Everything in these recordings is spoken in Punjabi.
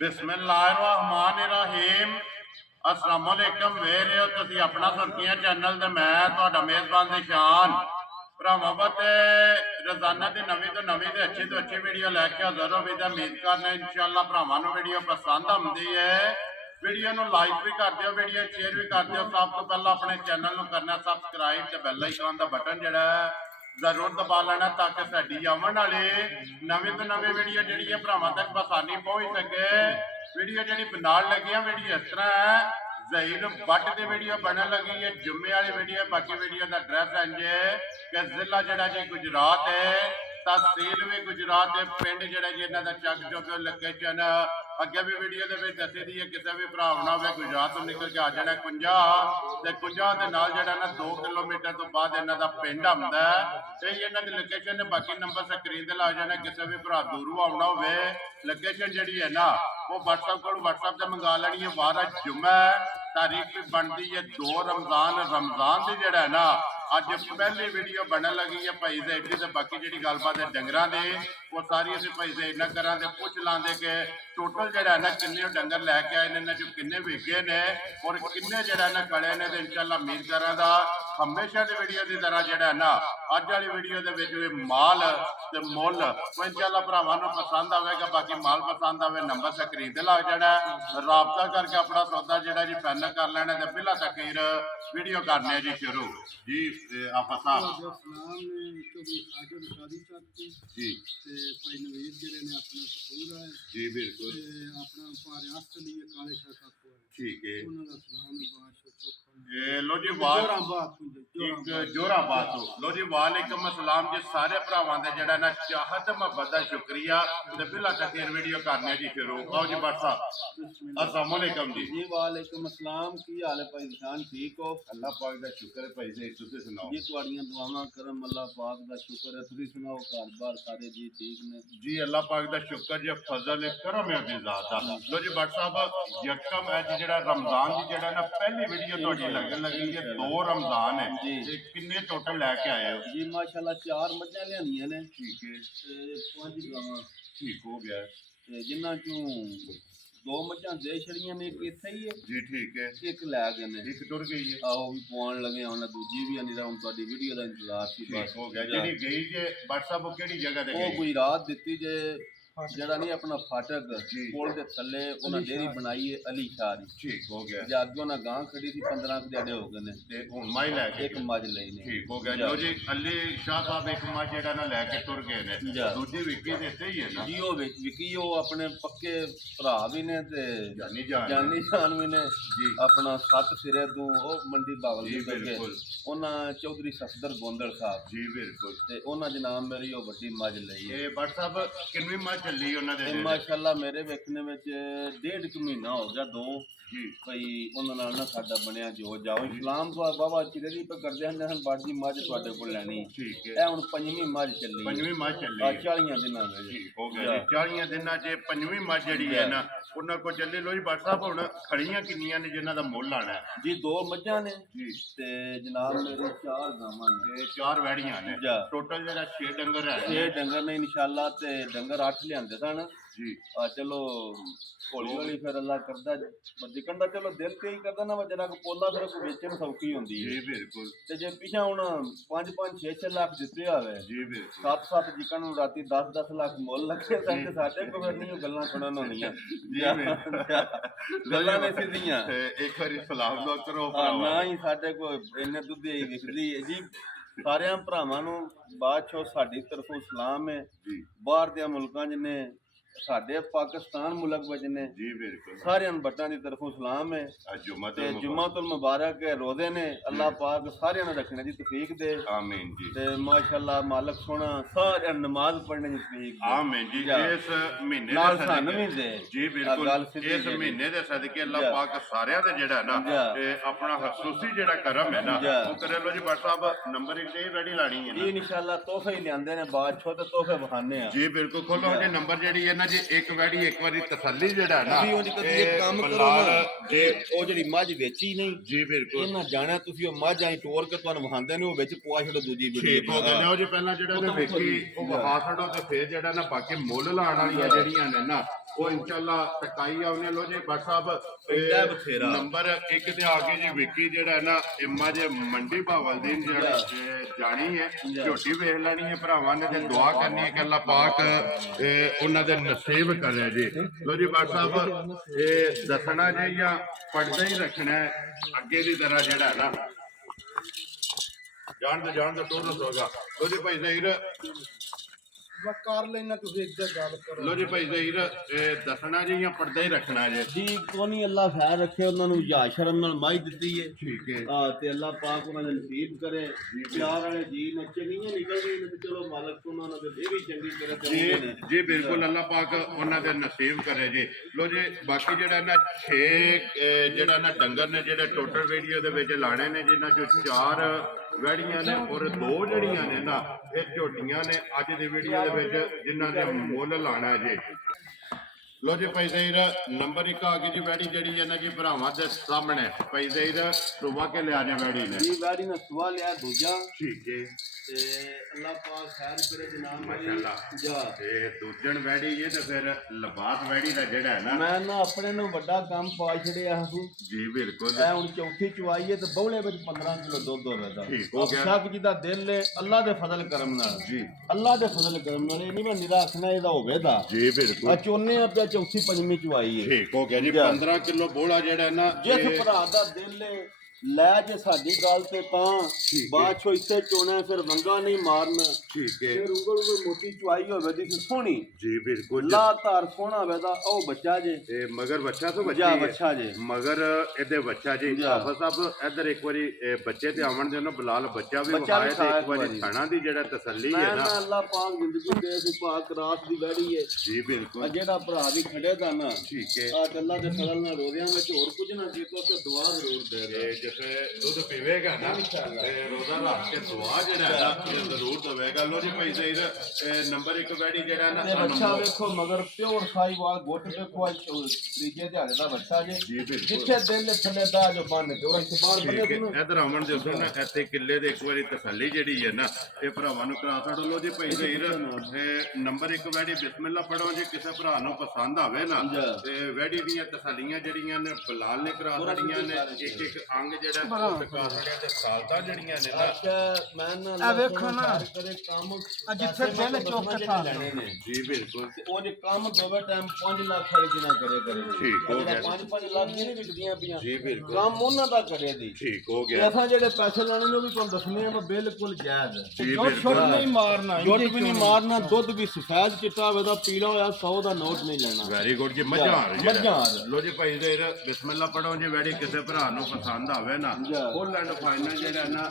बिस्मिल्लाहिर्रहमानिर्रहीम। अस्सलाम वालेकुम। वे रहे हो तुसी अपना सुर्खियां चैनल ते मैं तुहाडा मेज़बान ज़िशान। भरावां ते रोज़ाना दी नवीं तो अच्छी वीडियो लैके हाज़र हो। उम्मीद करने इंशाअल्लाह भरावां नूं वीडियो पसंद आउंदी है। वीडियो नूं लाइक भी कर दिओ, वीडियो शेयर भी कर दिओ। सब तो पहला अपने चैनल नूं करना सबसक्राइब ते बैल आइकन दा बटन जिहड़ा जरूर दबा लेना ताकि साडी आवन वाली नवीं तो नवीं वीडियो जिहड़ी है भरावां तक आसानी पहुंच सके। वीडियो जिहड़ी बनाउण लगी है वीडियो इस तरह है, ज़हीर बट की वीडियो बनने लगी है, जुम्मे वाली वीडियो। बाकी वीडियो का एड्रैस इंज है कि जिला जिहड़ा जी गुजरात है, तहसील भी गुजरात है, पिंड जिहड़ा जी इन्हां दा चक चौक लोकेशन अगे भी वीडियो के दसी दी है। किसी भी भरा ना हो गुजरात तो निकल के आ जाना कुंजा ते कुंजा दे नाल जिहड़ा ना 2 किलोमीटर तो बाद इन्हां दा पिंड आउंदा है। यही इन्हां दी लोकेशन है। बाकी नंबर स्क्रीन ते ला जाना। किसी भी भरा दूरों आउणा होवे लोकेशन जिहड़ी है ना वो व्हाट्सएप को व्हाट्सएप से मंगा लेनी है। 12 जुम्मा तारीख भी बनती है 2 रमजान की जिहड़ा है ना अज पहली वीडियो बनने लगी है भाई ज़हीर दी। ते बाकी जिहड़ी गलबात है डंगरां दी वो सारी असीं भाई ज़हीर नाल करांगे। पुछ लांदे कि टोटल जिहड़ा है ना किन्ने डंगर लैके आए ने, इन्हां चों किन्ने विके ने और किन्ने जिहड़ा ना खड़े ने। ते इंशाअल्लाह उम्मीद करांगा हमेशा दी वीडियो की तरह जिहड़ा है ना अज वाली वीडियो दे विच माल ते मुल वो इंशाअल्लाह भरावां नूं पसंद आवेगा। बाकी माल पसंद आवे नंबर स्क्रीन ते लग जाना, राबता करके अपना सौदा जिहड़ा जी फाइनल कर लेना। ते बिला तखीर वीडियो करने जी शुरू जी। आपा साहब जी जी बिल्कुल ठीक है। लो जी जोराबाद तो लो जी वालेकुम अस्सलाम जी। सारे भरावां दे जिहड़ा ना चाहत मुहब्बत दा शुक्रिया। ते बिला तखीर वीडियो करने जी शुरू। आओ जी बट साहब अस्सलाम वालेकुम जी। जी वालेकुम अस्सलाम। की हाल है भाई ज़हीर? ठीक हो? अल्लाह पाक दा शुक्र है भाई ज़हीर, तुसीं सुनाओ जी तुहाड़ियां दुआवां करम अल्लाह पाक दा शुक्र है। तुसीं सुनाओ घर बार सारे जी ठीक ने? जी अल्लाह पाक दा शुक्र जी, फजल है करम है अपनी ज़ात दा। लो जी बट साहब यकम है जी जिहड़ा रमजान दी जिहड़ा ना पहली वीडियो तुहाडी लगन लगी है 2 रमजान है जी। ते किन्ने टोटल लैके आए हो? जी माशाल्लाह 4 मज्जां लियानियां ने ठीक है, ते 5 गावां ठीक हो गया ते जिन्हां चों 2 मज्जां दे छड़ियां ने, एक इत्थे ही है जी। ठीक है, एक लै गए ने, एक टुर गई है। आहो भी पवाउण लगे हुण, दूजी भी आनी हुण तुहाडी वीडियो दा इंतजार सी ठीक बस हो गया। जिहड़ी गई जे बट साहब वो केड़ी जगह ते वो गई? कोई रात दित्ती जे जड़ा नहीं अपना फाटक जी। पुल के थले उन्हें डेयरी बनाई है अली शाह दी। ठीक हो गया। जागे उन्हें गां खड़ी थी 15 दिहाड़े हो गए ने ते हुण माई लैके एक मज लई ने। ठीक हो गया। लो जी अली शाह साहब एक मज जिहड़ा ना लैके टुर गए ने, दूजी विकी ते इत्थे ही है ना? जी वो विकी वो अपने पक्के भरा भी ने ते जानी जान भी ने जी। अपना 7 सिरे तों ओ मंडी बावल जी दी बिल्कुल उन्हां चौधरी सफदर गोंदड़ साहब जी बिल्कुल ते उन्हां जनाब मेरी वो वड्डी मज लई है। ये बट साहब किन्नी मज चली उन्हां दे? माशाअल्लाह मेरे वेखने में 1.5 महीना हो गया 2 जी भाई उन्होंने ना साडा बनया जो जाओ इस्लाम तो बाबा चिरे दी पे करदे हन हन बाड़ी मज तुहाडे कोल लैनी। ठीक है, ए हुन 5वीं मज चली, 5वीं मज चली 40 दिनां दे। ठीक हो गया जी। 40 दिनां च 5वीं मज जिहड़ी है ना उन्हां को चली। लो जी बट साहब हुण खड़ियां किन्नियां ने जिन्हां दा मुੱਲ आना है? जी 2 मज्जां ने जी ते जनाब मेरे 4 गावां ने ते 4 वैड़ियां ने। टोटल जेड़ा 6 डंगर है 6 डंगर ने इंशाअल्लाह ते डंगर 8 लियांदे सन जी। चलो हौली हौली फिर अल्लाह करदा दिक्कन दा चलो दिल ते ही करदा ना जरा को पोला फिर को बेचन सौखी होंदी है जी बिल्कुल। ते जे पिछा हुण 5-5 6-6 लाख दित्ते आवे जी बिल्कुल। 7-7 जिकन नूं राती 10-10 लाख मुੱਲ लगे सन ते साडे को फिर नहीं गल्लां सुनन होणियां गल्लां ने सीधियां एक बारी सलाम लो करो ना ही साडे को इन्ने दुद्धे ही विकदी है जी। सारियां भरावां नूं बादशाह साडी तरफों सलाम है। जी बाहर दे मुल्कां च ने साडे पाकिस्तान मुल्क विच ने जी बिल्कुल। सारियां बट्टां दी तरफों सलाम है ते जुम्मतुल मुबारक है रोज़े ने अल्लाह पाक सारियां नूं रखने दी तौफीक दे आमीन जी। ते माशाअल्लाह मालिक सोना सारियां नमाज पढ़ने दी तौफीक दे आमीन जी। इस महीने नाल सानू भी दे जी बिल्कुल। इस महीने दे सदके अल्लाह पाक सारियां दे जेड़ा ना अपना खसूसी जेड़ा करम है ना वो करे। लो जी बट साहब नंबर 1 ते रेडी लानी है जी इंशाअल्लाह तोहफे ही लियांदे ने बादशाह ते तोहफे बखाने आ जी बिल्कुल। खोलो जी नंबर जेड़ी है ना जी एक वैड़ी एक बारी तसल्ली जेड़ा ना जी ओदी कदी एक काम करो ना जी ओ जेड़ी मज वेची नहीं जी बिल्कुल इन्हां जाना तुसी ओ मज आई टोर के तुहानू वहांदे ने ओ विच पुआ छड़ो दूजी वीडियो। ठीक हो गया। लो जी पहला जेड़ा ना वेखी ओ वहा छड़ो ते फिर जेड़ा ना बाकी मुੱਲ लाण वालियां जेड़ियां ने ना ਉਹ ਇਨਸ਼ਾਅੱਲਾ ਟਕਾਈ ਆਉਣੇ ਲੋ ਜੀ ਬਟ ਸਾਹਿਬ ਪੈਂਦਾ ਬਥੇਰਾ। ਨੰਬਰ 1 ਤੇ ਆ ਕੇ ਜੀ ਵਿੱਕੀ ਜਿਹੜਾ ਹੈ ਨਾ ਇਮਾ ਜੇ ਮੰਡੀ ਭਾਵਲਦੀਨ ਜਾਣੀ ਹੈ ਝੋਟੀ ਵੇਖ ਲੈਣੀ ਹੈ ਭਰਾਵਾਂ ਨੇ ਤੇ ਦੁਆ ਕਰਨੀ ਹੈ ਕਿ ਅੱਲਾ ਪਾਕ ਉਹਨਾਂ ਦੇ ਨਸੀਬ ਕਰੇ ਜੀ। ਲੋ ਜੀ ਬਟ ਸਾਹਿਬ ਇਹ ਦੱਸਣਾ ਜੀ ਜਾਂ ਪੜਦਾ ਹੀ ਰੱਖਣਾ ਹੈ ਅੱਗੇ ਦੀ ਤਰ੍ਹਾਂ ਜਿਹੜਾ ਹੈ ਨਾ ਜਾਣ ਦਾ ਟੋਰ ਹੋਗਾ। ਲੋ ਜੀ ਭਾਈ ਜ਼ਹੀਰ ਕਰ ਲੈਣਾ ਤੁਸੀਂ ਇੱਧਰ ਗੱਲ ਕਰੋ। ਲੋ ਜੀ ਭਾਈ ਜ਼ਹੀਰ ਦੱਸਣਾ ਜੀ ਜਾਂ ਪੜਦਾ ਹੀ ਰੱਖਣਾ ਜੀ ਕੋਨੀ ਅੱਲਾ ਖੈਰ ਰੱਖੇ ਉਹਨਾਂ ਨੂੰ ਜਾ ਸ਼ਰਮ ਨਾਲ ਮਾਈ ਦਿੱਤੀ ਹੈ ਠੀਕ ਹੈ ਤੇ ਅੱਲਾ ਪਾਕ ਉਹਨਾਂ ਦੇ ਨਸੀਬ ਕਰੇ ਪਿਆਰ ਵਾਲੇ ਜੀ ਨੱਚੇ ਨਹੀਂ ਨਿਕਲਦੇ ਨੇ ਤੇ ਚਲੋ ਮਾਲਕ ਉਹਨਾਂ ਦੇ ਇਹ ਵੀ ਚੰਗੀ ਤਰ੍ਹਾਂ ਤੇ ਜੀ ਬਿਲਕੁਲ ਅੱਲਾ ਪਾਕ ਉਹਨਾਂ ਦੇ ਨਸੀਬ ਕਰੇ ਜੀ। ਲੋ ਜੀ ਬਾਕੀ ਜਿਹੜਾ ਨਾ 6 ਜਿਹੜਾ ਨਾ ਡੰਗਰ ਨੇ ਜਿਹੜੇ ਟੋਟਲ ਵੀਡੀਓ ਦੇ ਵਿੱਚ ਲਾਣੇ ਨੇ ਜਿਨ੍ਹਾਂ ਚੋਂ 4 ਵੈੜੀਆਂ ਨੇ ਔਰ 2 ਜਿਹੜੀਆਂ ਨੇ ਨਾ ਇਹ ਝੋਟੀਆਂ ਨੇ ਅੱਜ ਦੀ ਵੀਡੀਓ ਦੇ ਵਿੱਚ ਜਿਨ੍ਹਾਂ ਦੇ ਮੁੱਲ ਲਾਣਾ ਜੀ। ਲੋ ਜੀ ਭਾਈ ਜ਼ਹੀਰ ਨੰਬਰ 1 ਆ ਗਈ ਜੀ ਵੈੜੀ ਜਿਹੜੀ ਹੈ ਨਾ ਜੀ ਭਰਾਵਾਂ ਦੇ ਸਾਹਮਣੇ ਭਾਈ ਜ਼ਹੀਰ ਸੁਬਾ ਕੇ ਲਿਆ ਜਾ ਵੈੜੀ ਨੇ ਜੀ ਵੈੜੀ ਨੇ ਸੁਬਾ ਲਿਆ ਦੂਜਾ ਠੀਕ ਹੈ ਤੇ ਅੱਲਾ ਪਾਕ ਖੈਰ ਕਰੇ ਜਨਾਬ ਮਾਸ਼ਾਅੱਲਾ ਜਾ ਤੇ ਦੂਜਣ ਵੈੜੀ ਇਹ ਤੇ ਫਿਰ ਲਬਾਸ ਵੈੜੀ ਦਾ ਜਿਹੜਾ ਹੈ ਨਾ ਮੈਂ ਨਾ ਆਪਣੇ ਨੂੰ ਵੱਡਾ ਕੰਮ ਪਾ ਛੜਿਆ ਹੂੰ ਜੀ ਬਿਲਕੁਲ ਇਹ ਹੁਣ ਚੌਥੀ ਚੁਆਈ ਹੈ ਤੇ ਬੌਲੇ ਵਿੱਚ 15 ਕਿਲੋ ਦੁੱਧ ਹੋਵੇਗਾ ਠੀਕ ਹੋ ਗਿਆ। ਸਭ ਜਿਹਦਾ ਦਿਲ ਹੈ ਅੱਲਾ ਦੇ ਫਜ਼ਲ ਕਰਮ ਨਾਲ ਜੀ ਅੱਲਾ ਦੇ ਫਜ਼ਲ ਕਰਮ ਨਾਲ ਇਹ ਨਹੀਂ ਮੈਂ ਨਿਰਾ ਆਖਣਾ ਇਹਦਾ ਹੋਵੇਗਾ ਜੀ ਬਿਲਕੁਲ ਆ ਚੋਨੇ ਆ ਪਿਆ ਚੌਥੀ ਪੰਜਵੀਂ ਚੁਆਈ ਹੈ ਠੀਕ ਹੋ ਗਿਆ ਜੀ 15 ਕਿਲੋ ਬੋਲਾ ਜਿਹੜਾ ਨਾ ਜਿਸ ਭਰਾ ਦਾ ਦਿਲ ਹੈ ਲੈ ਜੇ ਸਾਡੀ ਗੱਲ ਤੇ ਤਾਂ ਬਾਅਦ ਚੋਂ ਇੱਥੇ ਚੋਣਾ ਫਿਰ ਵੰਗਾ ਨਹੀਂ ਮਾਰਨਾ ਠੀਕ ਹੈ ਫਿਰ ਉਂਗਲ ਮੋਟੀ ਚੁਆਈ ਹੋਵੇ ਦੀ ਸੋਹਣੀ ਜੀ ਬਿਲਕੁਲ ਲਾ ਧਾਰ ਸੋਹਣਾ ਹੋਵੇ ਦਾ ਉਹ ਬੱਚਾ ਜੇ ਤੇ ਮਗਰ ਬੱਚਾ ਤੋਂ ਜਾ ਬੱਚਾ ਜੇ ਮਗਰ ਇਹਦੇ ਬੱਚਾ ਜੀ ਹਾਫਿਜ਼ ਸਾਹਿਬ ਇੱਧਰ ਇੱਕ ਵਾਰੀ ਬੱਚੇ ਤੇ ਆਵਣ ਦੇ ਨਾ ਬਲਾਲ ਬੱਚਾ ਵੀ ਵਿਖਾਏ ਤੇ ਇੱਕ ਵਾਰੀ ਥਣਾ ਦੀ ਜਿਹੜਾ ਤਸੱਲੀ ਹੈ ਨਾ ਅੱਲਾ ਪਾਕ ਜ਼ਿੰਦਗੀ ਦੇ ਸੀ ਪਾਕ ਰਾਤ ਦੀ ਵੈੜੀ ਹੈ ਜੀ ਬਿਲਕੁਲ ਜਿਹੜਾ ਭਰਾ ਵੀ ਖੜੇ ਦਾ ਨਾ ਠੀਕ ਹੈ ਆ ਅੱਲਾ ਦੇ ਫਜ਼ਲ ਨਾਲ ਰੋਜ਼ਿਆਂ ਵਿੱਚ ਹੋਰ ਕੁਝ ਨਾ ਕੀਤਾ ਤੇ ਦੁਆ ਜ਼ਰੂਰ ਦੇ ਦੇ ਜਿਵੇਂ ਦੁੱਧ ਪੀਵੇਗਾ ਨਾ ਤੇ ਰੋਜ਼ਾ ਰੱਖ ਕੇ ਦੁਆ ਜਿਹੜਾ ਹੈ ਨਾ ਇਹ ਜ਼ਰੂਰ ਦੇਵੇਗਾ। ਲੋ ਜੀ ਭਾਈ ਜ਼ਹੀਰ ਨੰਬਰ 1 ਵੈੜੀ ਜਿਹੜਾ ਨਾ ਤੇ ਬੱਚਾ ਵੇਖੋ ਮਗਰ ਪਿਓਰ ਸਾਈਵਾਲ ਗੁੱਟ ਵੇਖੋ ਤੀਜੇ ਦਿਹਾੜੇ ਦਾ ਬੱਚਾ ਜੇ ਜਿੱਥੇ ਦਿਲ ਥੱਲੇ ਦਾ ਜੋ ਬੰਨ ਕੇ ਉਹ ਇਤਬਾਰ ਬਣੇ ਨੂੰ ਇਧਰ ਆਵਣ ਦੇ ਸੁਣ ਇੱਥੇ ਕਿੱਲੇ ਦੇ ਇੱਕ ਵਾਰੀ ਤਸੱਲੀ ਜਿਹੜੀ ਹੈ ਨਾ ਇਹ ਭਰਾਵਾਂ ਨੂੰ ਕਰਾ ਛੱਡੋ। ਲੋ ਜੀ ਭਾਈ ਜ਼ਹੀਰ ਨੰਬਰ 1 ਵੈੜੀ ਬਿਸਮਿਲ੍ਲਾ ਪੜੋ ਜੇ ਕਿਸੇ ਭਰਾ ਨੂੰ ਪਸੰਦ ਆਵੇ ਨਾ ਤੇ ਵੈੜੀ ਦੀਆਂ ਤਸੱਲੀਆਂ ਜਿਹੜੀਆਂ ਨੇ ਬਲਾਲ ਨੇ ਕਰਾ ਛੱਡੀਆਂ ਨੇ ਇੱਕ ਅੰਗ ਜਿਹੜਾ ਕਰਾ ਛੱਡਿਆ ਤੇ ਸਾਲਤਾਂ ਜਿਹੜੀਆਂ ਨੇ ਨਾ ਮੈਂ ਨਾ ਆ ਵੇਖੋ ਨਾ ਕਰੇ ਕੰਮ ਜਿੱਥੇ ਦਿਲ ਚੁੱਕ ਥਾ ਲੈਣੇ ਨੇ ਜੀ ਬਿਲਕੁਲ ਉਹ ਜੇ ਕੰਮ ਦੋਵੇਂ ਟਾਈਮ 5 ਲੱਖ ਵਾਲੀ ਜਿਨਾ ਕਰੇ ਠੀਕ ਹੋ ਗਿਆ 5 ਲੱਖ ਦੀਆਂ ਨਹੀਂ ਵਿਕਦੀਆਂ ਪਈਆਂ ਜੀ ਬਿਲਕੁਲ ਕੰਮ ਉਹਨਾਂ ਦਾ ਕਰੇ ਦੀ ਠੀਕ ਹੋ ਗਿਆ। ਅਸਾਂ ਜਿਹੜੇ ਪੈਸੇ ਲੈਣੇ ਨੇ ਉਹ ਵੀ ਤੁਹਾਨੂੰ ਦੱਸਣੇ ਆ ਬਿਲਕੁਲ ਜਾਇਜ਼ ਜੀ ਛੁੱਟ ਨਹੀਂ ਮਾਰਨਾ ਜੁੱਟ ਵੀ ਨਹੀਂ ਮਾਰਨਾ ਦੁੱਧ ਵੀ ਸਫੈਦ ਚਿੱਟਾ ਹੋਵੇ ਦਾ ਪੀਲਾ ਹੋਇਆ 100 ਦਾ ਨੋਟ ਨਹੀਂ ਲੈਣਾ ਵੈਰੀ ਗੁੱਡ ਜੀ ਮੱਝਾਂ ਮੱਝਾਂ ਲੋ ਜੀ ਭਾਈ ਜ਼ਹੀਰ ਬਿਸਮਿਲ੍ਲਾ ਪੜੋ ਜੀ ਵੈੜੀ ਕਿਸੇ ਭਰਾ ਨੂੰ ਪਸੰਦ ਆਵੇ ਨਾ ਫੁੱਲ ਐਂਡ ਫਾਈਨਲ ਜਿਹੜਾ ਨਾ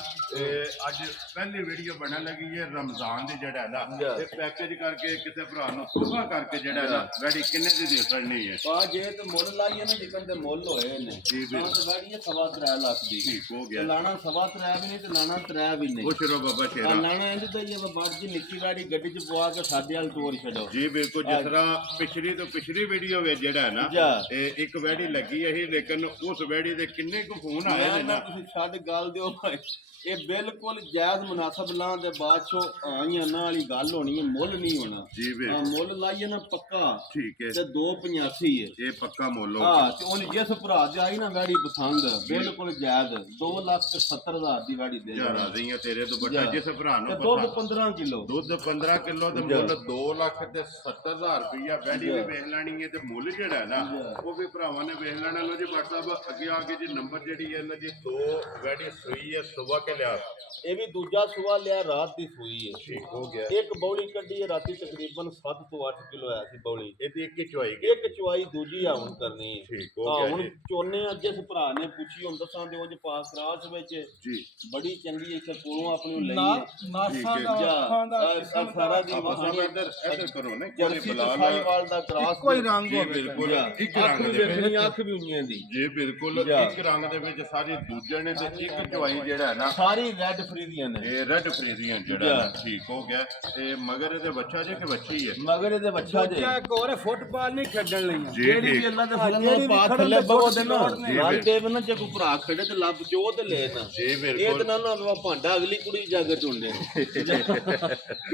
ਅੱਜ ਪਹਿਲੀ ਵੀਡੀਓ ਬਣਨ ਲੱਗੀ ਹੈ ਰਮਜ਼ਾਨ ਦੀ ਜਿਹੜਾ ਨਾ ਤੇ ਪੈਕੇਜ ਕਰਕੇ ਕਿਸੇ ਭਰਾ ਨੂੰ ਸੁਭਾ ਕਰਕੇ ਜਿਹੜਾ ਨਾ ਵੈੜੀ ਕਿੰਨੇ ਦੀ ਦੇ ਸਕਣੀ ਹੈ ਆ ਜੇ ਤੇ ਮੁੱਲ ਲਾਈਏ ਨਾ ਜਿੱਕਣ ਤੇ ਮੁੱਲ ਹੋਏ ਨੇ ਜੀ ਬਿਲਕੁਲ ਵੈੜੀ 3.5 ਲੱਖ ਦੀ ਠੀਕ ਹੋ ਗਿਆ। ਲਾਣਾ 3.5 ਵੀ ਨਹੀਂ ਤੇ ਲਾਣਾ 3 ਵੀ ਨਹੀਂ ਖੁਸ਼ ਰਹੋ ਬਾਬਾ ਸ਼ੇਰਾ ਲਾਣਾ ਇੰਜ ਤਾਂ ਇਹ ਬਾੜ ਜੀ ਨਿੱਕੀ ਵੈੜੀ ਗੱਡੀ 'ਚ ਪਵਾ ਕੇ ਸਾਡੇ ਵਾਲ ਤੋਰ ਛੱਡੋ ਜੀ ਬਿਲਕੁਲ ਜਿਸ ਤਰ੍ਹਾਂ ਪਿਛਲੀ ਤੋਂ ਪਿਛਲੀ ਵੀਡੀਓ ਵਿੱਚ ਜਿਹੜਾ ਹੈ ਨਾ ਇਹ ਇੱਕ ਵੈੜੀ ਲੱਗੀ ਹੈ ਲੇਕਿਨ ਉਸ ਵੈੜੀ ਦੇ ਕਿੰਨੇ ਕੁ ਫੋਨ ਆਏ ਨੇ ਨਾ ਤੁਸੀਂ ਛੱਡ ਗੱਲ ਦਿਓ ਭਾਈ ਇਹ ਬਿਲਕੁਲ ਜਾਇਜ਼ ਮੁਨਾਸਬ ਲਾਂ ਦੇ ਬਾਅਦ ਚੋਂ ਆਈਆਂ ਨਾਲ ਵਾਲੀ ਗੱਲ ਹੋਣੀ ਹੈ ਮੁੱਲ ਨਹੀਂ ਹੋਣਾ ਜੀ ਬਿਲਕੁਲ ਮੁੱਲ ਲਾਈਏ ਨਾ ਪੱਕਾ ਠੀਕ ਹੈ ਤੇ 285 ਹੈ ਇਹ ਪੱਕਾ ਮੁੱਲ ਹੋ ਹਾਂ ਤੇ ਉਹਨੇ ਜਿਸ ਭਰਾ ਦੇ ਆਈ ਨਾ ਵੈੜੀ ਪਸੰਦ ਬਿਲਕੁਲ ਜਾਇਜ਼ 2,70,000 ਦੀ ਵੈੜੀ ਦੇ ਯਾਰ ਰਾਜ਼ੀਆਂ ਤੇਰੇ ਤੋਂ ਵੱਡਾ ਜਿਸ ਭਰਾ ਨੂੰ ਦੁੱਧ 15 ਕਿਲੋ ਦੁੱਧ 15 ਕਿਲੋ ਤੇ ਮੁੱਲ 2,70,000 ਰੁਪਇਆ ਵੈੜੀ ਵੀ ਵੇਖ ਲੈਣੀ ਹੈ ਤੇ ਮੁੱਲ ਜਿਹੜਾ ਹੈ ਨਾ ਉਹ ਵੀ ਭਰਾਵਾਂ ਨੇ ਵੇਖ ਲੈਣਾ। ਲੋ ਜੀ WhatsApp ਅੱਗੇ ਆ ਕੇ ਜੀ ਨੰਬਰ ਜਿਹੜੀ ਹੈ ਇਹਨਾਂ ਦੀ 2 ਵੈੜੀ ਸੂਈ ਹੈ ਸੁਬਾ ਕੇ ਲਿਆ ਇਹ ਵੀ ਦੂਜਾ ਸੂਆ ਲਿਆ ਰਾਤ ਦੀ ਸੂਈ ਹੈ ਠੀਕ ਹੋ ਗਿਆ। ਇੱਕ ਬੌਲੀ ਕੱਢੀ ਹੈ ਰਾਤੀ ਤਕਰੀਬਨ 7 ਤੋਂ 8 ਕਿਲੋ ਆਇਆ ਸੀ ਬੌਲੀ ਇਹਦੀ ਇੱਕ ਹੀ ਚੁਆਈ ਇੱਕ ਚੁਆਈ ਦੂਜੀ ਆ ਹੁਣ ਕਰਨੀ ਹੈ ਠੀਕ ਹੋ ਗਿਆ ਹੁਣ ਜੀ ਚੋਨੇ ਆ ਜਿਸ ਭਰਾ ਨੇ ਪੁੱਛੀ ਹੁਣ ਦੱਸਾਂ ਦੇ ਉਹ ਜੇ ਪਾਸ ਕਰਾਸ ਵਿੱਚ ਜੀ ਬੜੀ ਚੰਗੀ ਇੱਥੇ ਕੋਲੋਂ ਆਪਣੀ ਲਈ ਨਾਸਾਂ ਦਾ ਅੱਖਾਂ ਦਾ ਸਾਰਾ ਦੀ ਇੱਧਰ ਕਰੋ ਨਾ ਕੋਈ ਜਰਸੀ ਬੁਲਾ ਸਾਈ ਵਾਲ ਦਾ ਕਰਾਸ ਕੋਈ ਰੰਗ ਜੀ ਹੋਵੇ ਬਿਲਕੁਲ ਇੱਕ ਅੱਖ ਰੰਗ ਵੀ ਦੇ ਵੇਖਣੀ ਅੱਖ ਵੀ ਉਈਆਂ ਦੀ ਜੀ ਬਿਲਕੁਲ ਇੱਕ ਰੰਗ ਦੇ ਵਿੱਚ ਸਾਰੀ ਦੂਜੇ ਨੇ ਤੇ ਇੱਕ ਚਵਾਈ ਜਿਹੜਾ ਹੈ ਨਾ ਸਾਰੀ ਰੈੱਡ ਫਰੀਜ਼ੀਅਨ ਹੈ ਇਹ ਰੈੱਡ ਫਰੀਜ਼ੀਅਨ ਜਿਹੜਾ ਹੈ ਠੀਕ ਹੋ ਗਿਆ ਤੇ ਮਗਰ ਇਹਦੇ ਬੱਚਾ ਜੇ ਕਿ ਬੱਚੀ ਹੈ ਮਗਰ ਇਹਦੇ ਬੱਚਾ ਜੇ ਇੱਕ ਹੋਰ ਫੁੱਟਬਾਲ ਨਹੀਂ ਖੇਡਣ ਲਈ ਜੀ ਜਿਹੜੀ ਵੀ ਠੀਕ ਅੱਲਾ ਦੇ ਫਜ਼ਲ ਨਾਲ ਪਾ ਥੱਲੇ ਬਗੋ ਦੇ ਨਾ ਜੀ, ਨਾਲ ਦੇਵ ਨਾ ਜੇ ਕੋਈ ਭਰਾ ਖੜੇ ਤੇ ਲੱਭ ਜੋ ਤੇ ਲੈ ਨਾ ਜੀ ਇਹ ਬਿਲਕੁਲ ਤੇ ਨਾ ਭਾਂਡਾ ਅਗਲੀ ਕੁੜੀ ਜਾ ਕੇ ਢੂੰਡੇ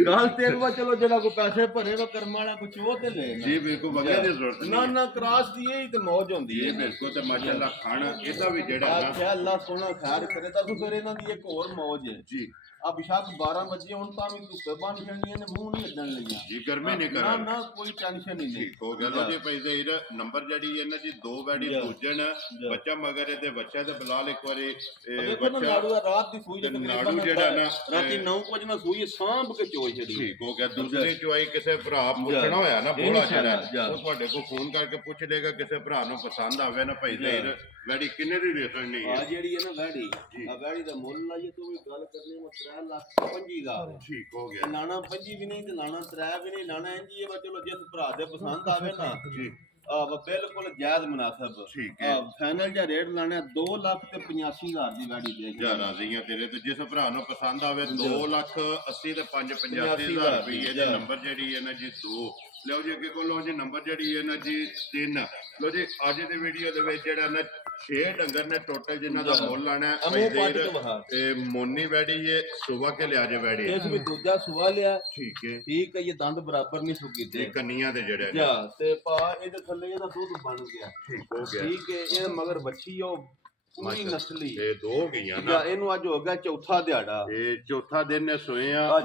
ਗੱਲ ਤੇ ਵਾ ਚਲੋ ਜਿਹੜਾ ਕੋਈ ਪੈਸੇ ਭਰੇਗਾ ਕਰਮ ਵਾਲਾ ਕੁਛ ਉਹ ਤੇ ਲੈ ਜੀ ਬਿਲਕੁਲ ਵਗੈਰ ਦੀ ਜ਼ਰੂਰਤ ਨਾ ਨਹੀਂ ਨਾ ਕਰਾਸ ਦੀ ਇਹ ਤੇ ਮੌਜ ਹੁੰਦੀ ਜੀ ਹੈ ਬਿਲਕੁਲ ਤੇ ਮਾਸ਼ਾਅੱਲਾ ਖਾਣਾ ਇਹਦਾ ਵੀ ਜਿਹੜਾ ਹੈ ਨਾ ਆਖਿਆ ਅੱਲਾ ਸੋਹਣਾ ਖੈਰ ਕਰੇ ਤਾਂ ਫਿਰ ਇਹਨਾਂ ਦੀ ਇੱਕ ਹੋਰ ਮੌਜ ਹੈ ਜੀ ਆ ਬਿਸ਼ੱਕ 12 ਵਜੇ ਹੁਣ ਤਾਂ ਵੀ ਧੁੱਪੇ ਬੰਨ ਛੱਡਣੀਆਂ ਨੇ ਮੂੰਹ ਨਹੀਂ ਲੱਗਣ ਲਈਆਂ ਜੀ ਗਰਮੀ ਨਹੀਂ ਨਾ ਕਰਨਾ ਨਾ ਕੋਈ ਟੈਨਸ਼ਨ ਨਹੀਂ ਠੀਕ ਹੋ ਗਿਆ ਲੋ ਜੀ ਭਾਈ ਜ਼ਹੀਰ ਨੰਬਰ ਜਿਹੜੀ ਇਹਨਾਂ ਦੀ 2 ਵੈਡੀ ਦੂਜਣ ਬੱਚਾ ਮਗਰ ਇਹਦੇ ਬੱਚਾ ਤੇ ਬਲਾਲ ਇੱਕ ਵਾਰੀ ਦੇਖੋ ਨਾ ਨਾੜੂ ਰਾਤ ਦੀ ਸੂਈ ਦੇ ਨਾੜੂ ਜਿਹੜਾ ਨਾ ਰਾਤੀ 9 ਵਜੇ ਨਾਲ ਸੂਈ ਸਾਂਭ ਕੇ ਚੋਈ ਛੜੀ ਠੀਕ ਹੋ ਗਿਆ ਦੂਸਰੀ ਚੁਆਈ ਕਿਸੇ ਭਰਾ ਪੁੱਛਣਾ ਹੋਇਆ ਨਾ ਬੋਲਾ ਜਿਹੜਾ ਉਹ ਤੁਹਾਡੇ ਕੋਲ ਫੋਨ ਕਰਕੇ ਪੁੱਛ ਲੇਗਾ ਕਿਸੇ ਭਰਾ ਨੂੰ ਪਸੰਦ ਆਵੇ ਨਾ ਭਾਈ ਜ਼ਹੀਰ ਵੈਡੀ ਕਿੰਨੇ ਦੀ ਵੇਚਣੀ ਹੈ ਆ ਜਿਹੜੀ ਹੈ ਨਾ ਵੈਡੀ ਆ ਵੈਡੀ ਦਾ ਮੁੱਲ ਲਾਈਏ ਤੂੰ ਵੀ ਗੱਲ ਕਰਨੀ ਮੈਂ 3,25,000 ਠੀਕ ਹੋ ਗਿਆ ਲਾਣਾ 25 ਵੀ ਨਹੀਂ ਤੇ ਲਾਣਾ 3 ਵੀ ਨਹੀਂ ਲਾਣਾ ਇੰਜ ਹੀ ਹੈ ਚਲੋ ਜਿਸ ਭਰਾ ਦੇ ਪਸੰਦ ਆਵੇ ਨਾ ਜੀ ਬਿਲਕੁਲ ਜਾਇਜ਼ ਮੁਨਾਸਬ ਠੀਕ ਹੈ ਫਾਈਨਲ ਜਿਹਾ ਰੇਟ ਲਾਣਾ 2,85,000 ਦੀ ਗਾੜੀ ਦੇ ਜਾ ਰਾਜ਼ੀਆਂ ਤੇਰੇ ਤੇ ਜਿਸ ਭਰਾ ਨੂੰ ਪਸੰਦ ਆਵੇ 2,80,000 ਤੇ 5,85,000 ਰੁਪਏ ਦੇ ਨੰਬਰ ਜਿਹੜੀ ਹੈ ਨਾ ਜੀ 2 ਲਓ ਜੀ ਅੱਗੇ ਕੋਲੋਂ ਜੀ ਨੰਬਰ ਜਿਹੜੀ ਹੈ ਨਾ ਜੀ 3 ਲਓ ਜੀ ਅੱਜ ਦੀ ਵੀਡੀਓ ਦੇ ਵਿੱਚ ਜਿਹੜਾ ਨਾ 6 ਡੰਗਰ ਨੇ ਟੋਟਲ ਜਿਨ੍ਹਾਂ ਦਾ ਮੁੱਲ ਆਣਾ ਹੈ ਮੋਨੀ ਵੈੜੀ ਇਹ ਸੁਬਾ ਕੇ ਲਿਆ ਜੇ ਵੈੜੀ ਇਸ ਵੀ ਦੂਜਾ ਸੁਆ ਲਿਆ ਠੀਕ ਹੈ ਠੀਕ ਹੈ ਇਹ ਦੰਦ ਬਰਾਬਰ ਨਹੀਂ ਸੁਕੀਤੇ ਇਹ ਕੰਨੀਆਂ ਦੇ ਜਿਹੜੇ ਜਾ ਤੇ ਪਾ ਇਹਦੇ ਥੱਲੇ ਇਹਦਾ ਦੁੱਧ ਬਣ ਗਿਆ ਠੀਕ ਹੋ ਗਿਆ ਠੀਕ ਹੈ ਇਹ ਮਗਰ ਬੱਚੀ ਉਹ ਪੂਰੀ ਨਸਲੀ ਇਹ 2 ਹੋ ਗਈਆਂ ਨਾ ਜਾਂ ਇਹਨੂੰ ਅੱਜ ਹੋ ਗਿਆ ਚੌਥਾ ਦਿਹਾੜਾ ਇਹ ਚੌਥਾ ਦਿਨ ਨੇ ਸੋਏ ਆ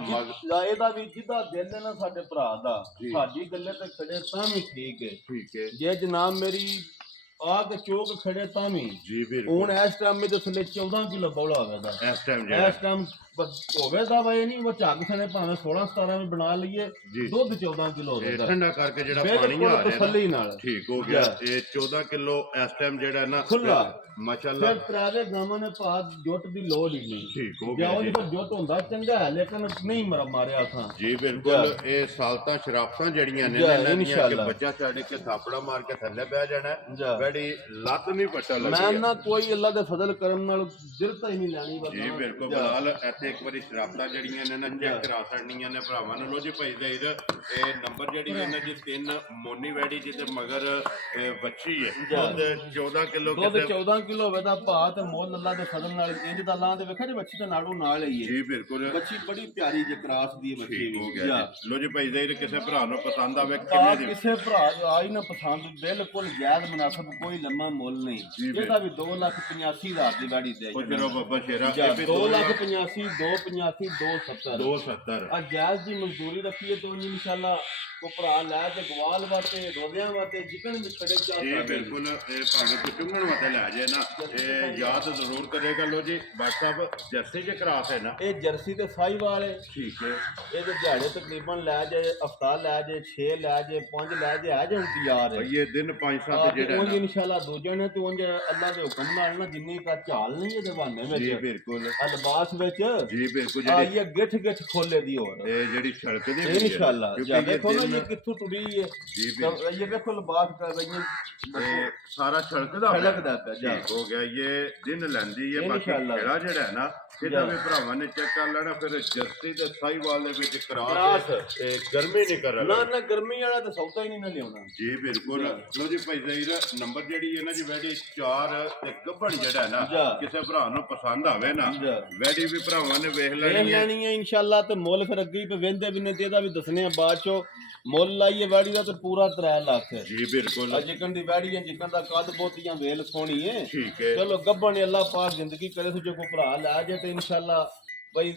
ਇਹਦਾ ਵੀ ਜਿਹਦਾ ਦਿਲ ਹੈ ਨਾ ਸਾਡੇ ਭਰਾ ਦਾ ਸਾਡੀ ਗੱਲੇ ਤੇ ਖੜੇ ਤਾਂ ਵੀ ਠੀਕ ਹੈ ਜੇ ਜਨਾਬ ਮੇਰੀ ਆ ਕੇ ਚੋਕ ਖੜੇ ਤਾਂ ਵੀ ਜੀ ਬਿਲਕੁਲ ਹੁਣ ਇਸ ਟਾਈਮ ਮੇਰੇ ਥੱਲੇ 14 ਕਿਲੋ ਬੌਲਾ ਹੋਵੇਗਾ ਇਸ ਟਾਈਮ ਹੋਵੇ ਤਾਂ ਵਾ ਇਹ ਨਹੀਂ ਉਹ ਝੱਗ ਸਣੇ ਭਾਵੇਂ 16-17 ਵੀ ਬਣਾ ਲਈਏ ਦੁੱਧ 14 ਕਿਲੋ ਹੋਵੇਗਾ ਠੰਡਾ ਕਰਕੇ ਜਿਹੜਾ ਪਾਣੀ ਆ ਤਸੱਲੀ ਨਾਲ ਠੀਕ ਹੋ ਗਿਆ ਇਹ 14 ਕਿਲੋ ਇਸ ਟਾਈਮ ਜਿਹੜਾ ਨਾ ਖੁੱਲਾ ਮਾਸ਼ਾਅੱਲਾ ਫਿਰ ਤਰਾਵੇ ਗਾਵਾਂ ਨੇ ਪਾ ਜੁੱਟ ਦੀ ਲੋੜ ਹੀ ਨਹੀਂ ਠੀਕ ਹੋ ਗਿਆ ਜੀ ਜੁੱਟ ਹੁੰਦਾ ਚੰਗਾ ਹੈ ਲੇਕਿਨ ਨਹੀਂ ਮਾਰਿਆ ਥਾਂ ਜੀ ਬਿਲਕੁਲ ਇਹ ਸਾਲਤਾਂ ਸ਼ਰਾਫਤਾਂ ਜਿਹੜੀਆਂ ਨੇ ਇਹਨਾਂ ਦੀਆਂ ਕਿ ਬੱਚਾ ਛੱਡ ਕੇ ਥਾਪੜਾ ਮਾਰ ਕੇ ਥੱਲੇ ਬਹਿ ਜਾਣਾ ਬੜੀ ਲੱਤ ਨਹੀਂ ਪਟਾ ਲੱਗੀ ਮੈਂ ਨਾ ਕੋਈ ਅੱਲਾ ਦੇ ਫਜ਼ਲ ਕਰਮ ਨਾਲ ਦਿਰਤਾ ਹੀ ਨਹੀਂ ਲੈਣੀ ਜੀ ਬਿਲਕੁਲ ਬਲਾਲ ਇੱਥੇ ਇੱਕ ਵਾਰੀ ਸ਼ਰਾਫਤਾਂ ਜਿਹੜੀਆਂ ਨੇ ਨਾ ਚੈੱਕ ਕਰਾ ਛੱਡਣੀਆਂ ਨੇ ਭਰਾਵਾਂ ਨੂੰ ਲੋ ਜੀ ਭਾਈ ਜ਼ਹੀਰ ਇਹ ਨੰਬਰ ਜਿਹੜੀ ਇਹਨਾਂ ਦੀ 3 ਮੋਨੀ ਵੈੜੀ ਜਿਹਦੇ ਮਗਰ ਬੱਚੀ ਹੈ ਦੁੱਧ 14 ਕਿਲੋ ਦੁੱਧ 14 ਕਿਲੋ ਹੋਵੇ ਤਾਂ ਭਾ ਤੇ ਮੁੱਲ ਅੱਲਾ ਦੇ ਫਜ਼ਲ ਨਾਲ ਇੰਜ ਦਾ ਲਾਂ ਦੇ ਵੇਖਿਆ ਜੀ ਬੱਚੀ ਤੇ ਨਾੜੂ ਨਾਲ ਹੀ ਹੈ ਜੀ ਬਿਲਕੁਲ ਬੱਚੀ ਬੜੀ ਪਿਆਰੀ ਜੇ ਕਰਾਸ ਦੀ ਬੱਚੀ ਹੋ ਗਿਆ ਲੋ ਜੀ ਭਾਈ ਜ਼ਹੀਰ ਕਿਸੇ ਭਰਾ ਨੂੰ ਪਸੰਦ ਆਵੇ ਕਿੰਨੇ ਦੀ ਕਿਸੇ ਭਰਾ ਨੂੰ ਆਈ ਨਾ ਪਸੰਦ ਬਿਲਕੁਲ ਜਾਇਜ਼ ਮੁਨਾਸਬ ਕੋਈ ਲੰਮਾ ਮੁੱਲ ਨਹੀਂ ਇਹਦਾ ਵੀ 2,85,000 ਦੀ ਗਾੜੀ ਦੇ ਉਹ ਚਲੋ ਬੱਬਾ ਸ਼ੇਰਾ 2,85,000 2,85,000 270 270 ਆ ਜਾਇਜ਼ ਦੀ ਮਜ਼ਦੂਰੀ ਰੱਖੀਏ ਤਾਂ ਇਨਸ਼ਾਅੱਲਾ ਕੋ ਭਰਾ ਲੈ ਤੇ ਗਵਾਲ ਵਾਸਤੇ ਰੋਦਿਆਂ ਵਾਸਤੇ ਜਿਕਣ ਵੀ ਖੜੇ ਚਾਹ ਜੀ ਬਿਲਕੁਲ ਇਹ ਭਾਵੇਂ ਕੋਈ ਚੁੰਗਣ ਵਾਸਤੇ ਲੈ ਜਾਏ ਨਾ ਇਹ ਯਾਦ ਜ਼ਰੂਰ ਕਰੇਗਾ ਲੋ ਜੀ WhatsApp ਜਰਸੀ ਚ ਕਰਾਸ ਹੈ ਨਾ ਇਹ ਜਰਸੀ ਤੇ ਸਾਈ ਵਾਲੇ ਠੀਕ ਹੈ ਇਹਦੇ ਦਿਹਾੜੇ ਤਕਰੀਬਨ ਲੈ ਜਾਏ ਹਫਤਾ ਲੈ ਜਾਏ 6 ਲੈ ਜਾਏ 5 ਲੈ ਜਾਏ ਆ ਜਾਣ ਤਿਆਰ ਹੈ ਇਹ ਦਿਨ 5-7 ਜਿਹੜਾ ਉਹ ਇਨਸ਼ਾਅੱਲਾ ਦੂਜੇ ਨੇ ਤੇ ਉਂਝ ਅੱਲਾ ਦੇ ਹੁਕਮ ਨਾਲ ਨਾ ਜਿੰਨੀ ਕਾ ਝਾਲ ਨਹੀਂ ਇਹਦੇ ਬਹਾਨੇ ਵਿੱਚ ਜੀ ਬਿਲਕੁਲ ਲਿਬਾਸ ਵਿੱਚ ਜੀ ਬਿਲਕੁਲ ਜਿਹੜੀ ਇਹ ਗਿੱਠ ਖੋਲੇ ਦੀ ਹੋਰ ਇਹ ਜਿਹੜੀ ਛੜਕ ਦੀ ਇਨਸ਼ਾਅੱਲਾ ਦੇਖੋ ਨਾ ਇਹ ਕਿੱਥੋਂ ਟੁੱਟੀ ਹੈ ਇਹ ਵੇਖੋ ਲਿਬਾਸ ਕਰ ਰਹੀ ਹੈ ਸਾਰਾ ਛੜਕਦਾ ਪਿਆ ਠੀਕ ਹੋ ਗਿਆ ਇਹ ਦਿਨ ਲੈਂਦੀ ਹੈ ਬਾਕੀ ਜਿਹੜਾ ਹੈ ਨਾ ਇਹਦਾ ਵੀ ਭਰਾਵਾਂ ਨੇ ਚੈੱਕ ਕਰ ਲੈਣਾ ਫਿਰ ਜਰਸੀ ਤੇ ਸਾਈਵਾਲ ਦੇ ਵਿੱਚ ਕਰਾਸ ਤੇ ਗਰਮੀ ਨਹੀਂ ਕਰ ਨਾ ਗਰਮੀ ਵਾਲਾ ਤਾਂ ਸੌਦਾ ਹੀ ਨਹੀਂ ਨਾ ਲਿਆਉਣਾ ਜੀ ਬਿਲਕੁਲ ਲੋ ਜੀ ਭਾਈ ਜ਼ਹੀਰ ਨੰਬਰ ਜਿਹੜੀ ਹੈ ਨਾ ਜੀ ਵੈਡੀ 4 ਤੇ ਗੱਭਣ ਜਿਹੜਾ ਨਾ ਕਿਸੇ ਭਰਾ ਨੂੰ ਪਸੰਦ ਆਵੇ ਨਾ ਵੈਡੀ ਵੀ ਭਰਾਵਾਂ ਨੇ ਵੇਖ ਲੈਣੀ ਹੈ ਇਨਸ਼ਾਅੱਲਾ ਤੇ ਮੁੱਲ ਫਿਰ ਅੱਗੇ ਹੀ ਵੇਂਦੇ ਵੀ ਨੇ ਤੇ ਇਹਦਾ ਵੀ ਦੱਸਣੇ ਆ ਬਾਅਦ ਚੋਂ ਮੁੱਲ ਲਾਈਏ ਵੈੜੀ ਦਾ ਤੇ ਪੂਰਾ 3 ਲੱਖ ਹੈ ਜੀ ਬਿਲਕੁਲ ਜਿਕਣ ਦੀ ਵੈੜੀ ਹੈ ਜਿਕਣ ਦਾ ਕੱਦ ਬੋਤੀਆਂ ਵੇਲ ਸੋਹਣੀ ਹੈ ਠੀਕ ਹੈ ਚਲੋ ਗੱਭਣ ਅੱਲਾਹ ਪਾਕ ਜ਼ਿੰਦਗੀ ਕਰੇ ਸੋ ਜੇ ਕੋਈ ਭਰਾ ਲੈ ਜਾਏ ਤੇ ਇਨਸ਼ਾਅੱਲਾ ਭਾਈ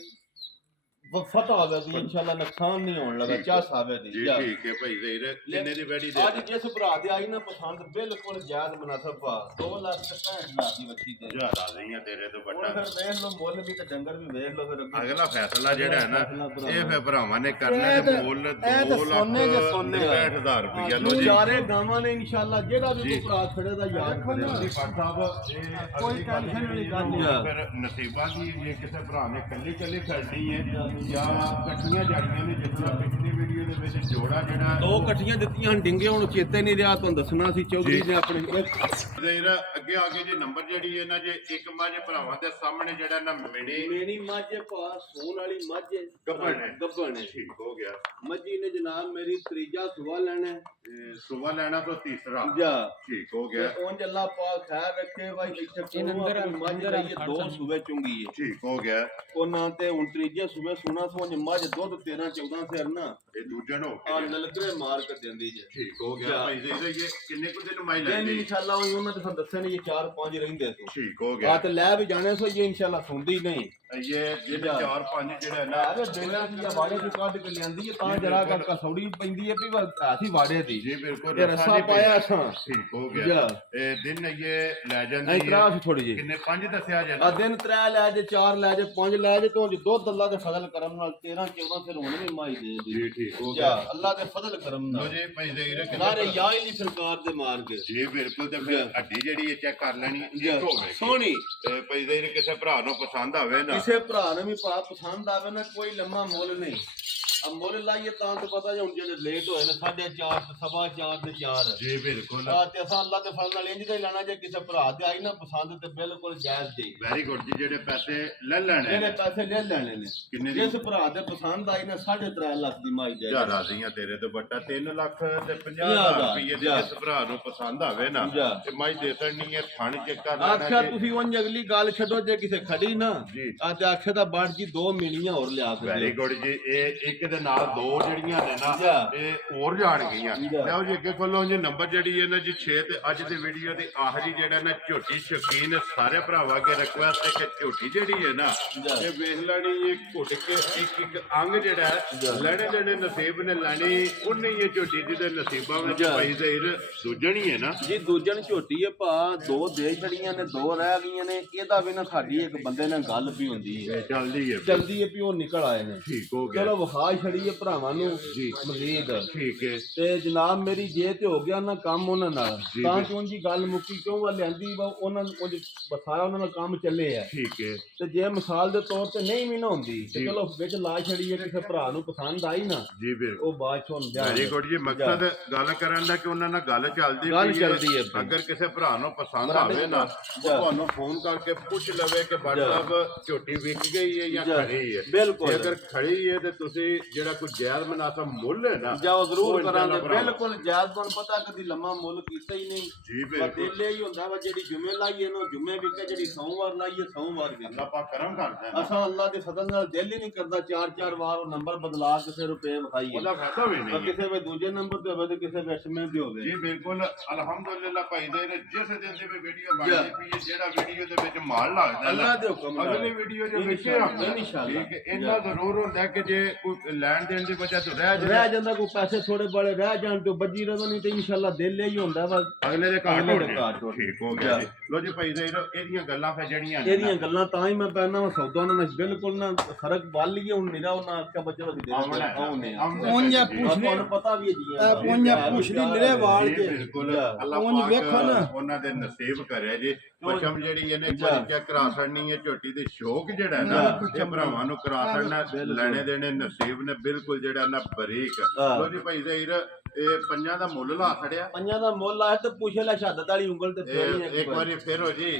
ਫਤਹ ਆਵੇ ਦੀ ਇਨਸ਼ਾਅੱਲਾ ਨੁਕਸਾਨ ਨਹੀਂ ਹੋਣ ਲੱਗਾ ਚਾਹ ਸਾਵੇ ਦੀ ਜੀ ਠੀਕ ਹੈ ਭਾਈ ਜ਼ਹੀਰ ਕਿੰਨੇ ਦੀ ਵੈੜੀ ਦੇ ਅੱਜ ਜਿਸ ਭਰਾ ਦੇ ਆਈ ਨਾ ਪਸੰਦ ਬਿਲਕੁਲ ਜਾਇਜ਼ ਮੁਨਾਸਬ ਪਾ 2,65,000 ਦੀ ਬੱਚੀ ਤੇ ਜਾ ਰਾਜ਼ੀਆਂ ਤੇਰੇ ਤੋਂ ਵੱਡਾ ਫਿਰ ਵੇਖ ਲਓ ਮੁੱਲ ਵੀ ਤੇ ਡੰਗਰ ਵੀ ਵੇਖ ਲਓ ਫਿਰ ਅਗਲਾ ਫੈਸਲਾ ਜਿਹੜਾ ਹੈ ਨਾ ਇਹ ਫਿਰ ਭਰਾਵਾਂ ਨੇ ਕਰਨਾ ਤੇ ਮੁੱਲ 2,65,000 ਰੁਪਇਆ ਲੋ ਜੀ ਚਾਰੇ ਗਾਵਾਂ ਨੇ ਇਨਸ਼ਾਅੱਲਾ ਜਿਹੜਾ ਵੀ ਕੋਈ ਭਰਾ ਖੜੇ ਦਾ ਯਾਦ ਕਰੇ ਜੀ ਸਾਹਿਬ ਕੋਈ ਟੈਨਸ਼ਨ ਵਾਲੀ ਗੱਲ ਨਹੀਂ ਫਿਰ ਨਸੀਬਾਂ ਦੀ ਜੇ ਕਿਸੇ ਭਰਾ ਨੇ ਕੱਲੀ ਖੜਨੀ ਹੈ ਜਾਂ ਇਕੱਠੀਆਂ ਜਾਣੀਆਂ ਨੇ ਜਿਸ ਤਰ੍ਹਾਂ ਪਿਛਲੀ ਵੀਡੀਓ ਦੇ ਵਿੱਚ ਜੋੜਾ ਜਿਹੜਾ 2 ਇਕੱਠੀਆਂ ਦਿੱਤੀਆਂ ਹਨ ਡਿੰਗੇ ਹੁਣ ਚੇਤੇ ਨਹੀਂ ਰਿਹਾ ਤੁਹਾਨੂੰ ਦੱਸਣਾ ਸੀ ਚੌਧਰੀ ਨੇ ਆਪਣੇ ਜ਼ਹੀਰ ਅੱਗੇ ਆ ਕੇ ਜੀ ਨੰਬਰ ਜਿਹੜੀ ਇਹਨਾਂ ਜੇ ਇੱਕ ਮੱਝ ਭਰਾਵਾਂ ਦੇ ਸਾਹਮਣੇ ਜਿਹੜਾ ਨਾ ਮੇਰੀ ਮੱਝ ਪਾ ਸੋਨ ਵਾਲੀ ਮੱਝ ਗੱਭਣ ਹੈ ਠੀਕ ਹੋ ਗਿਆ ਮੱਝੀ ਨੇ ਜਨਾਬ ਮੇਰੀ ਤੀਜਾ ਸੁਬਾ ਲੈਣਾ ਸੁਬਾ ਲੈਣਾ ਤੋਂ ਤੀਸਰਾ ਠੀਕ ਹੋ ਗਿਆ ਉਂਝ ਅੱਲਾ ਪਾਕ ਖੈਰ ਰੱਖੇ ਭਾਈ ਇੱਥੇ ਅੰਦਰ ਮੱਝ ਲਈ 2 ਸੂਬੇ ਚੁੰਗੀ ਹੈ ਠੀਕ ਹੋ ਗਿਆ ਉਹਨਾਂ ਤੇ ਹੁਣ ਤੀਜੇ ਸੂਬੇ ਸੋਨਾ ਸੋਝ ਮੱਝ ਦੁੱਧ 13-14 ਸਿਰ ਨਾ ਇਹ ਦੂਜੇ ਨੂੰ ਆ ਨਲਕਰੇ ਮਾਰ ਕੇ ਦਿੰਦੀ ਜੇ ਠੀਕ ਹੋ ਗਿਆ ਭਾਈ ਜੀ ਇਹ ਕਿੰਨੇ ਕੁ ਦਿਨ ਮਾਈ ਲੈਂਦੀ ਇਨਸ਼ਾਅੱਲਾ ਉਹਨਾਂ ਤੇ ਦੱਸਿਆ ਨਹੀਂ 4-5 ਰਹਿੰਦੇ ਸੋ ਠੀਕ ਹੋ ਗਿਆ ਆ ਤੇ ਲੈ ਵੀ ਜਾਣੇ ਸੋ ਇਹ ਇਨਸ਼ਾਅੱਲਾ ਸੁਣਦੀ ਨਹੀਂ ਇਹ ਜਿਹੜੇ 4-5 ਜਿਹੜਾ ਨਾ ਦੇਣਾ ਦੀ ਵਾੜੇ ਦੀ ਕੱਢ ਕੇ ਲਿਆਂਦੀ ਹੈ ਤਾਂ ਜਰਾ ਕਰ ਕਸੌੜੀ ਪੈਂਦੀ ਹੈ ਵੀ ਆਸੀ ਵਾੜੇ ਦੀ ਜੀ ਬਿਲਕੁਲ ਇਹ ਰਸਾ ਪਾਇਆ ਸਾਂ ਠੀਕ ਹੋ ਗਿਆ ਇਹ ਦਿਨ ਇਹ ਲੈ ਜਾਂਦੀ ਹੈ ਇਤਰਾ ਸੀ ਥੋੜੀ ਜੀ ਕਿੰਨੇ 5 ਦੱਸਿਆ ਜਾਂਦਾ ਆ ਦਿਨ 3 ਲੈ ਜੇ 4 ਲੈ ਜੇ 5 ਲੈ ਜੇ ਤੋਂ ਦੁੱਧ ਅੱਲਾ ਦੇ ਫਜ਼ਲ ਕਰਮ ਨਾਲ 13-14 ਫਿਰ ਹੁਣ ਵੀ ਮਾਈ ਦੇ ਜੀ ਠੀਕ ਹੋ ਗਿਆ ਅੱਲਾ ਦੇ ਫਜ਼ਲ ਕਰਮ ਨਾਲ ਜੀ ਭਾਈ ਜ਼ਹੀਰ ਸਾਰੇ ਯਾ ਹੀ ਨਹੀਂ ਸਰਕਾਰ ਦੇ ਮਾਰ ਕੇ ਜੀ ਬਿਲਕੁਲ ਤੇ ਫਿਰ ਹੱਡੀ ਜਿਹੜੀ ਇਹ ਚੈੱਕ ਕਰ ਲੈਣੀ ਹੋਵੇ ਸੋਹਣੀ ਤੇ ਭਾਈ ਜ਼ਹੀਰ ਕਿਸੇ ਭਰਾ ਨੂੰ ਪਸੰਦ ਆਵੇ ਨਾ ਕਿਸੇ ਭਰਾ ਨੂੰ ਵੀ ਪਸੰਦ ਆਵੇ ਨਾ ਕੋਈ ਲੰਮਾ ਮੁੱਲ ਨਹੀਂ अब मुल लाइए तां तो पता है जे लेट होए ना 4:30 4:15 ते 4 जी बिल्कुल ते असां अल्लाह दे फजल नाल इंज दा लेना जे किसे भरा दे आई ना पसंद ते बिल्कुल जायज जी वेरी गुड जी जेडे पैसे ले लेने जेडे पैसे ले लेने ने किन्ने जिस भरा दे पसंद आई ना 3.5 लाख दी माई जाए जा राजी हां तेरे तो बट्टा 3 लाख ते 50,000 रुपए दे जिस भरा नु पसंद आवे ना ते माई दे सकनी है थाने चेक कर लेना आख्या तुसी उंज अगली गाल छड्डो जे किसे खड़ी ना जी आ ते आख्या दा बाड़ जी 2 मिलियां और लिया के वेरी गुड जी ए एक दे नाल 2 ਜਿਹੜੀਆਂ ਨੇ ਨਾ ਇਹ ਹੋਰ ਜਾਣ ਗਈਆਂ ਲਓ ਜੀ ਅੱਗੇ ਖੋਲੋ ਜੀ ਨੰਬਰ ਜਿਹੜੀ ਹੈ ਨਾ ਜੀ 6 ਤੇ ਅੱਜ ਦੀ ਵੀਡੀਓ ਦੀ ਆਖਰੀ ਜਿਹੜਾ ਨਾ ਝੋਟੀ ਸ਼ੌਕੀਨ ਸਾਰੇ ਭਰਾਵਾਂ ਅੱਗੇ ਰਿਕੁਐਸਟ ਹੈ ਕਿ ਝੋਟੀ ਜਿਹੜੀ ਹੈ ਨਾ ਇਹ ਵੇਖ ਲੈਣੀ ਇਹ ਘੁੱਟ ਕੇ ਇੱਕ ਅੰਗ ਜਿਹੜਾ ਲੈਣੇ ਜਿਹੜੇ ਨਸੀਬ ਨੇ ਲੈਣੀ ਉਹਨੇ ਇਹ ਝੋਟੀ ਜਿਹਦੇ ਨਸੀਬਾਂ ਵਿੱਚ ਭਾਈ ਜ਼ਹੀਰ ਦੂਜਣੀ ਹੈ ਨਾ ਜੀ ਦੂਜਣ ਝੋਟੀ ਹੈ ਭਾ 2 ਦੇ ਛੜੀਆਂ ਨੇ 2 ਰਹਿ ਗਈਆਂ ਨੇ ਇਹਦਾ ਵੀ ਨਾ ਸਾਡੀ ਇੱਕ ਬੰਦੇ ਨਾਲ ਗੱਲ ਵੀ ਹੁੰਦੀ ਹੈ ਜਲਦੀ ਹੈ ਵੀ ਉਹ ਨਿਕਲ ਆਏ ਨੇ ਠੀਕ ਹੋ ਗਿਆ ਚਲੋ ਵਿਖਾ ਛੜੀ ਹੈ ਭਰਾਵਾਂ ਜੀ ਮਜ਼ੀਦ ਠੀਕ ਹੈ ਤੇ ਜਨਾਬ ਮੇਰੀ ਜੇ ਤੇ ਹੋ ਗਿਆ ਨਾ ਕੰਮ ਉਹਨਾਂ ਨਾਲ ਤਾਂ ਕਿਉਂ ਜੀ ਗੱਲ ਮੁੱਕੀ ਕਿਉਂ ਵਾ ਲਿਆਂਦੀ ਵਾ ਉਹਨਾਂ ਨੂੰ ਬਸਾਇਆ ਉਹਨਾਂ ਦਾ ਕੰਮ ਚੱਲੇ ਆ ਠੀਕ ਹੈ ਤੇ ਜੇ ਮਿਸਾਲ ਦੇ ਤੌਰ ਤੇ ਨਹੀਂ ਵੀ ਨਾ ਹੁੰਦੀ ਤੇ ਚਲੋ ਵਿੱਚ ਲਾ ਛੜੀ ਹੈ ਕਿਸੇ ਭਰਾ ਨੂੰ ਪਸੰਦ ਆਈ ਨਾ ਜੀ ਬਿਲਕੁਲ ਉਹ ਬਾਅਦ ਚੋਂ ਜਾ ਵੈਰੀ ਗੁੱਡ ਜੀ ਮਕਸਦ ਗੱਲ ਕਰਨ ਦਾ ਕਿ ਉਹਨਾਂ ਨਾਲ ਗੱਲ ਚੱਲਦੀ ਹੈ ਅਗਰ ਕਿਸੇ ਭਰਾ ਨੂੰ ਪਸੰਦ ਆਵੇ ਨਾ ਤੁਹਾਨੂੰ ਫੋਨ ਕਰਕੇ ਪੁੱਛ ਲਵੇ ਕਿ ਬਾਟਾ ਝੋਟੀ ਵਿਕ ਗਈ ਹੈ ਜਾਂ ਖੜੀ ਹੈ ਬਿਲਕੁਲ ਅਗਰ ਖੜੀ ਹੈ ਤੇ ਤੁਸੀਂ ਜਿਹੜਾ ਕੋਈ ਜਾਇਜ਼ ਮੁਨਾਸਬ ਮੁੱਲ ਹੈ ਨਾ ਜਾਓ ਜ਼ਰੂਰ ਕਰਾਂਗੇ ਬਿਲਕੁਲ ਜਾਇਜ਼ ਤੁਹਾਨੂੰ ਪਤਾ ਕਦੀ ਲੰਮਾ ਮੁੱਲ ਕੀਤਾ ਹੀ ਨਹੀਂ ਜੀ ਬਿਲਕੁਲ ਦਿਲੇ ਹੀ ਹੁੰਦਾ ਵਾ ਜਿਹੜੀ ਜੁਮੇ ਲਾਈਏ ਇਹਨੂੰ ਜੁਮੇ ਵਿਕੇ ਜਿਹੜੀ ਸੋਮਵਾਰ ਲਾਈਏ ਸੋਮਵਾਰ ਵਿਕੇ ਅੱਲਾਹ ਪਾਕ ਕਰਮ ਕਰਦਾ ਹੈ ਅਸਾਂ ਅੱਲਾਹ ਦੇ ਫਜ਼ਲ ਨਾਲ ਦਿਲ ਹੀ ਨਹੀਂ ਕਰਦਾ 4-4 ਵਾਰ ਉਹ ਨੰਬਰ ਬਦਲਾ ਕਿਸੇ ਰੁਪਏ ਵਿਖਾਈਏ ਉਹਦਾ ਫਾਇਦਾ ਵੀ ਨਹੀਂ ਕਿਸੇ ਵੇ ਦੂਜੇ ਨੰਬਰ ਤੇ ਹੋਵੇ ਤੇ ਕਿਸੇ ਵੇ ਅਸ਼ਮੇ ਤੇ ਹੋਵੇ ਜੀ ਬਿਲਕੁਲ ਅਲਹਮਦੁਲਿਲਾ ਭਾਈ ਦੇ ਜਿਸ ਦਿਨ ਦੀ ਵੀ ਵੀਡੀਓ ਬਣਦੀ ਪਈ ਜਿਹੜਾ ਵੀਡੀਓ ਦੇ ਵਿੱਚ ਮਾਲ ਲੱਗਦਾ ਅੱਲਾਹ ਦੇ ਹੁਕਮ ਨਾਲ ਅਗਲੀ ਵੀਡੀਓ ਦੇ ਵਿੱਚ ਇਨਸ਼ਾਅੱਲਾ ਠੀਕ ਹੈ ਇੰਨਾ ਜ਼ਰੂਰ ਹੁੰਦਾ ਕਿ ਜੇ ਕੋਈ ਲੈਣ ਦੇਣ ਦੀ ਵਜ੍ਹਾ ਤੋਂ ਰਹਿ ਜਾਂਦਾ ਕੋਈ ਪੈਸੇ ਥੋੜੇ ਬੜੇ ਰਹਿ ਜਾਣ ਤੇ ਬੱਜੀ ਰਵ ਨਹੀਂ ਤੇ ਇਨਸ਼ਾਅੱਲਾ ਦਿਲ ਹੀ ਹੁੰਦਾ ਵਾ ਅਗਲੇ ਦੇ ਘਰ ਠੀਕ ਹੋ ਗਿਆ ਜੀ ਲੋ ਜੀ ਭਾਈ ਜ਼ਹੀਰ ਇਹਦੀਆਂ ਗੱਲਾਂ ਫਿਰ ਜਿਹੜੀਆਂ ਇਹਦੀਆਂ ਗੱਲਾਂ ਤਾਂ ਹੀ ਮੈਂ ਪੈਣਾ ਵਾ ਸੌਦਾ ਉਹਨਾਂ ਨਾਲ ਬਿਲਕੁਲ ਨਾ ਫਰਕ ਵੱਲ ਲਈਏ ਹੁਣ ਮੇਰਾ ਉਹਨਾਂ ਆਖਿਆ ਬੱਚੇ ਦਾ ਦੇ ਆਉਣੇ ਪੌਂਜਾ ਪੁੱਛ ਤੁਹਾਨੂੰ ਪਤਾ ਵੀ ਹੈ ਜੀ ਪੌਂਜਾ ਪੁੱਛ ਲਈ ਨਿਰੇ ਵਾਲ ਕੇ ਬਿਲਕੁਲ ਅੱਲਾਹ ਪਾਕ ਵੇਖੋ ਨਾ ਉਹਨਾਂ ਦੇ ਨਸੀਬ ਕਰੇ ਜੀ ਪਸ਼ਮ ਜਿਹੜੀ ਇਹਨੇ ਚੈੱਕ ਕਰਾ ਛੜਨੀ ਹੈ ਝੋਟੀ ਦੇ ਸ਼ੌਕ ਜਿਹੜਾ ਨਾ ਇਹ ਭਰਾਵਾਂ ਨੂੰ ਕਰਾ ਛੜਨਾ ਲੈਣੇ ਦੇਣੇ ਨਸੀਬ ਨੇ ਬਿਲਕੁਲ ਜਿਹੜਾ ਨਾ ਬਰੀਕ ਲੋ ਜੀ ਭਾਈ ਜ਼ਹੀਰ ਇਹ ਪੰਜਾਂ ਦਾ ਮੁੱਲ ਲਾ ਛੜਿਆ ਪੰਜਾਂ ਦਾ ਮੁੱਲ ਆਇਆ ਤੇ ਪੁੱਛੇ ਲੈ ਸ਼ਹਾਦਤ ਵਾਲੀ ਉਂਗਲ ਤੇ ਫੇਰ ਇੱਕ ਵਾਰੀ ਫੇਰ ਹੋ ਜੀ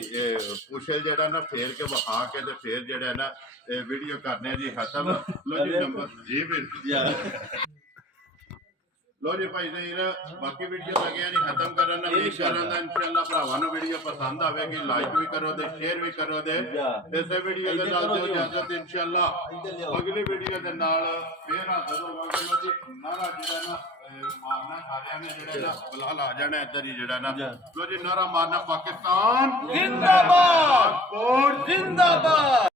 ਪੁੱਛੇ ਜਿਹੜਾ ਨਾ ਫੇਰ ਕੇ ਵਿਖਾ ਕੇ ਤੇ ਫੇਰ ਜਿਹੜਾ ਨਾ ਵੀਡੀਓ ਕਰਨੇ ਜੀ ਖਤਮ ਲੋ ਜੀ ਨੰਬਰ ਜੀ ਬਿਲਕੁਲ ਲੋ ਜੀ ਭਾਈ ਜ਼ਹੀਰ ਬਾਕੀ ਵੀਡੀਓ ਲੱਗਿਆ ਨਹੀਂ ਖਤਮ ਕਰਨ ਦਾ ਉਮੀਦ ਕਰਨ ਦਾ ਇਨਸ਼ਾਅੱਲਾ ਭਰਾਵਾਂ ਨੂੰ ਵੀਡੀਓ ਪਸੰਦ ਆਵੇਗੀ ਲਾਈਕ ਵੀ ਕਰੋ ਤੇ ਸ਼ੇਅਰ ਵੀ ਕਰੋ ਤੇ ਇਸੇ ਵੀਡੀਓ ਦੇ ਨਾਲ ਦਿਓ ਇਜਾਜ਼ਤ ਇਨਸ਼ਾਅੱਲਾ ਅਗਲੀ ਵੀਡੀਓ ਦੇ ਨਾਲ ਫੇਰ ਹਾਜ਼ਰ ਹੋਵਾਂਗੇ ਲੋ ਜੀ ਨਾਰਾ ਜਿਹੜਾ ਨਾ ਮਾਰਨਾ ਸਾਰਿਆਂ ਨੇ ਜਿਹੜਾ ਨਾ ਬਲਾਲ ਆ ਜਾਣਾ ਇੱਧਰ ਹੀ ਜਿਹੜਾ ਨਾ ਲੋ ਜੀ ਨਾਰਾ ਮਾਰਨਾ ਪਾਕਿਸਤਾਨ ਜ਼ਿੰਦਾਬਾਦ ਕੋਟ ਜ਼ਿੰਦਾਬਾਦ